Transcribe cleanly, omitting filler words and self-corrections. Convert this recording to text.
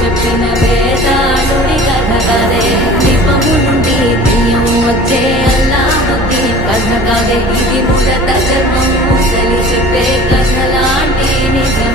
చెప్పిన వేదాళుడి కథ కాదే దీపము నుండి దెయ్యము వచ్చే అల్లాహుద్దీ కథ కాదే ఇది ముడత చర్మం ముసలి చెప్పే కథ లాంటి నిజం